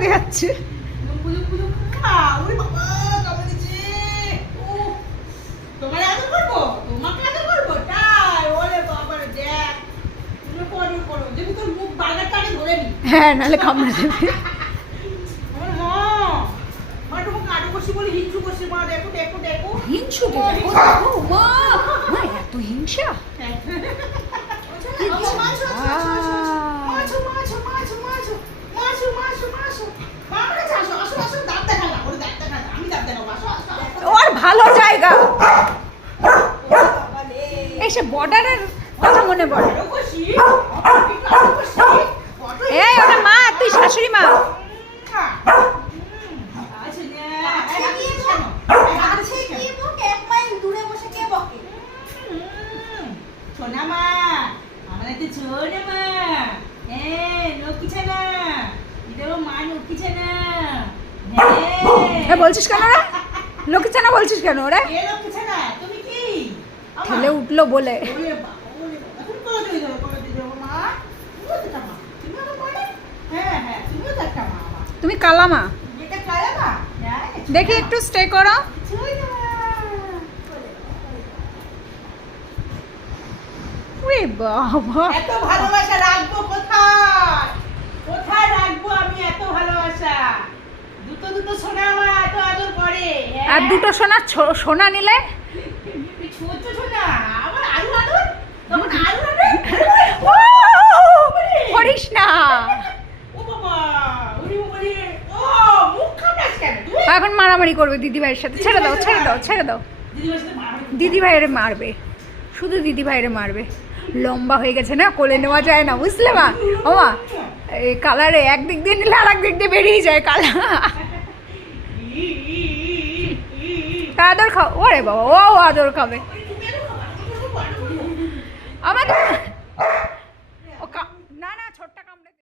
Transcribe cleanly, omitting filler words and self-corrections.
আগে যাচ্ছে। হ্যাঁ, নাহলে কামড়ে দেবে। হিংসু এত হিংসা। ওর ভালো জায়গা এসে বর্ডারের কথা মনে পড়ে। এই ওটা মা, তুই শাশুড়ি মা। বলছিস কেন রে? লক্ষ্মী ছানা বলছিস কেন রে? ঠেলে উঠলো বলে। তুমি কালা মা, দেখি একটু স্টে করো। বাবা, এত ভালোবাসা রাখবো কোথায়? কোথায় রাখবো আমি এত ভালোবাসা? দুটো সোনা আমার এত আদর করে। আর দুটো সোনা নিলে ছোট সোনা আমার আরো আদর, তখন আরো আদর করিস না। ও বাবা, ওরে ওরে, ও মুখ খামড়াস কেন তুই? এখন মারামারি করবে দিদি ভাইয়ের সাথে। ছেড়ে দাও, ছেড়ে দাও, ছেড়ে দাও। দিদি ভাইয়ের মারবে, শুধু দিদি ভাইয়ের মারবে। লম্বা হয়ে গেছে না, কোলে নেওয়া যায় না, বুঝলে মা? ও মা, এই কালারে একদিক দিয়ে নিলে আর একদিক দিয়ে বেরিয়ে যায় কালার। আদর খাও। ওরে বাবা, ও আদর খাবে। আমার